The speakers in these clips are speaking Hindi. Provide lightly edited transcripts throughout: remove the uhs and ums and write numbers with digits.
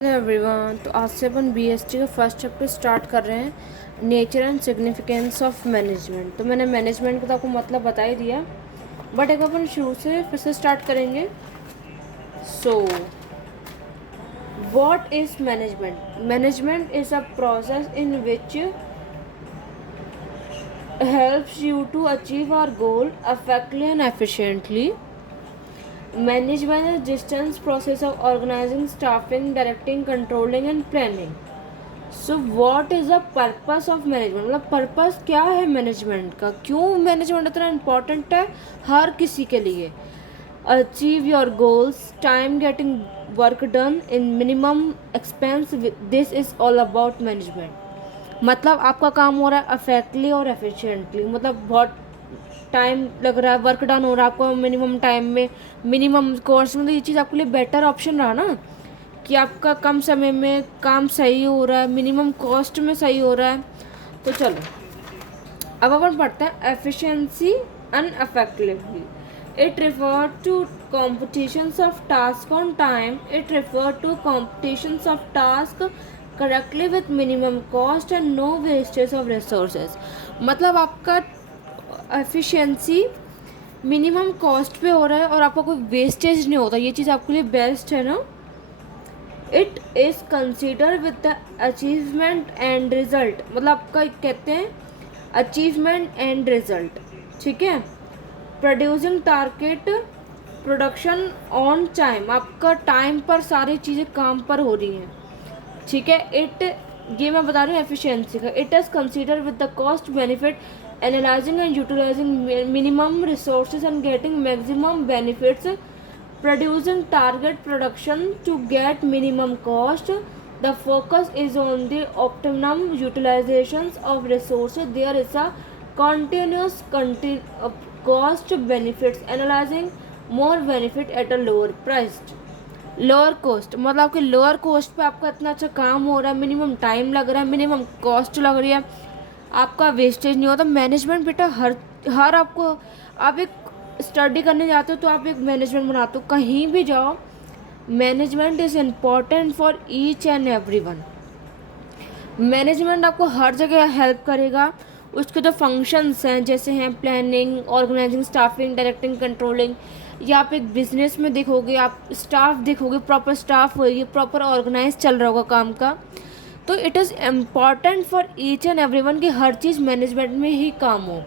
Hello everyone. तो आज से अपन बीएसटी का फर्स्ट चैप्टर स्टार्ट कर रहे हैं, nature and significance of management. तो मैंने मैनेजमेंट का तो आपको मतलब बता ही दिया, बट एक अपन शुरू से फिर से स्टार्ट करेंगे। So what is management? Management is a process in which helps you to achieve our goal effectively and efficiently. Management is distance process of organizing, staffing, directing, controlling and planning. So what is the purpose of management? मतलब पर्पस क्या है मैनेजमेंट का, क्यों मैनेजमेंट इतना इम्पोर्टेंट है हर किसी के लिए? Achieve your goals, time getting work done in minimum expense, this is all about management. मतलब आपका काम हो रहा है अफेक्टली और एफिशिएंटली, मतलब बहुत टाइम लग रहा है, वर्क डन हो रहा है आपको मिनिमम टाइम में, मिनिमम कॉस्ट में। तो ये चीज़ आपके लिए बेटर ऑप्शन रहा ना, कि आपका कम समय में काम सही हो रहा है, मिनिमम कॉस्ट में सही हो रहा है। तो चलो अब अपन पढ़ते हैं efficiency and effectively. It refer to competitions of task on time, it refer to competitions of task correctly with minimum cost and no wastage of resources. मतलब आपका एफिशिएंसी मिनिमम कॉस्ट पे हो रहा है और आपका कोई वेस्टेज नहीं होता, ये चीज़ आपके लिए बेस्ट है ना। It is consider with the achievement and result, मतलब आपका कहते हैं अचीवमेंट एंड रिजल्ट, ठीक है। Producing target production on time, आपका टाइम पर सारी चीज़ें काम पर हो रही हैं, ठीक है। ये मैं बता रही हूँ एफिशिएंसी का। It is consider with the cost benefit analysing and utilising minimum resources and getting maximum benefits, producing target production to get minimum cost. The focus is on the optimum utilizations of resources. There is a continuous cost benefits analyzing more benefit at a lower price. Lower cost मतलब आपके लोअर कॉस्ट पे आपका इतना अच्छा काम हो रहा है, मिनिमम टाइम लग रहा है, मिनिमम कॉस्ट लग रही है, आपका वेस्टेज नहीं होता। मैनेजमेंट बेटा हर आपको, आप एक स्टडी करने जाते हो तो आप एक मैनेजमेंट बनाते हो, कहीं भी जाओ management is important for each and every one. Management आपको हर जगह हेल्प करेगा। उसके जो फंक्शंस हैं जैसे हैं planning, organising, staffing, directing, controlling, या आप एक बिजनेस में देखोगे, आप स्टाफ देखोगे, प्रॉपर स्टाफ होगी, प्रॉपर ऑर्गेनाइज चल रहा होगा काम का। तो it is important for each and every one कि हर चीज़ मैनेजमेंट में ही काम हो।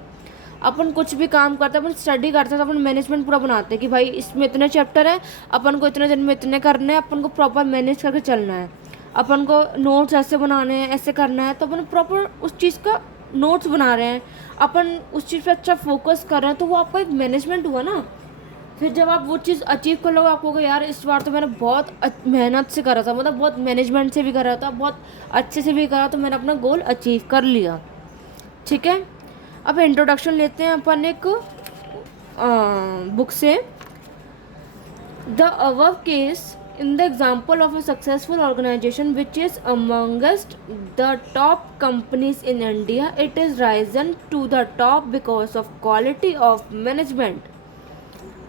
अपन कुछ भी काम करते हैं, अपन स्टडी करते हैं तो अपन मैनेजमेंट पूरा बनाते हैं कि भाई इसमें इतने चैप्टर है, अपन को इतने दिन में इतने करने हैं, अपन को प्रॉपर मैनेज करके चलना है, अपन को नोट्स ऐसे बनाने हैं, ऐसे करना है, तो अपन प्रॉपर उस चीज़ का नोट्स बना रहे हैं, अपन उस चीज़ पे अच्छा फोकस कर रहे हैं, तो वो आपका एक मैनेजमेंट हुआ ना। फिर जब आप वो चीज़ अचीव कर लोगे, आपको यार इस बार तो मैंने बहुत मेहनत से करा था, मतलब बहुत मैनेजमेंट से भी करा था, बहुत अच्छे से भी करा, तो मैंने अपना गोल अचीव कर लिया, ठीक है। अब इंट्रोडक्शन लेते हैं अपन एक बुक से। The above case in the example of a successful organisation which is amongst the top companies in India, it is risen to the top because of quality of management.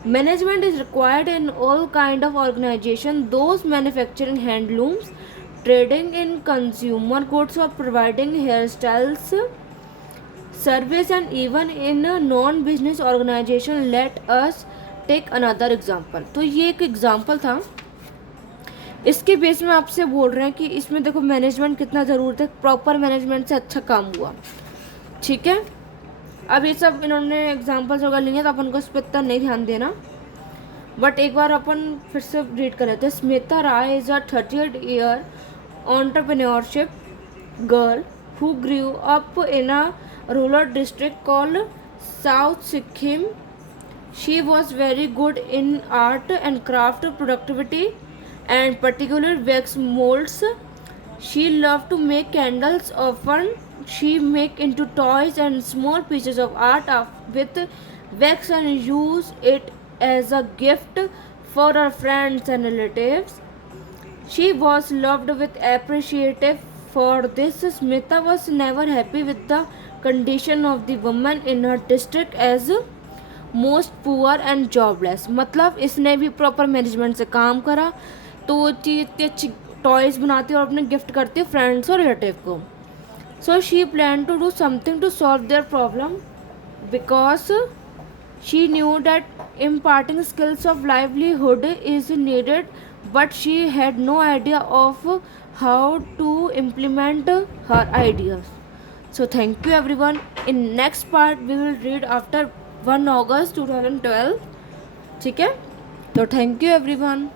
Management is required in all kind of organization, those manufacturing handlooms, trading in consumer goods or providing hairstyles service, and even in a non-business organization. Let us take another example. तो ये एक एग्जाम्पल था, इसके बेस में आपसे बोल रहे हैं कि इसमें देखो मैनेजमेंट कितना ज़रूरत है, प्रॉपर मैनेजमेंट से अच्छा काम हुआ, ठीक है। अब ये सब इन्होंने एग्जाम्पल्स वगैरह लिए तो अपन को इस पर इतना नहीं ध्यान देना, बट एक बार अपन फिर से रीड कर लेते हैं। Smita Rai is a 38 year entrepreneurship girl who grew up in a rural district called South Sikkim. She was very good in art and craft productivity and particularly wax molds. She loved to make candles. Often she make into toys and small pieces of art with wax and use it as a gift for her friends and relatives. She was loved with appreciative for this. Smita was never happy with the condition of the women in her district as most poor and jobless. मतलब इसने भी प्रॉपर मैनेजमेंट से काम करा तो वो चीज़ इतनी अच्छी टॉयज़ बनाती है और अपने गिफ्ट करती है फ्रेंड्स और रिलेटिव को. So she planned to do something to solve their problem because she knew that imparting skills of livelihood is needed, but she had no idea of how to implement her ideas. So thank you everyone. In next part we will read after 1 August 2012. ठीक है, तो thank you everyone.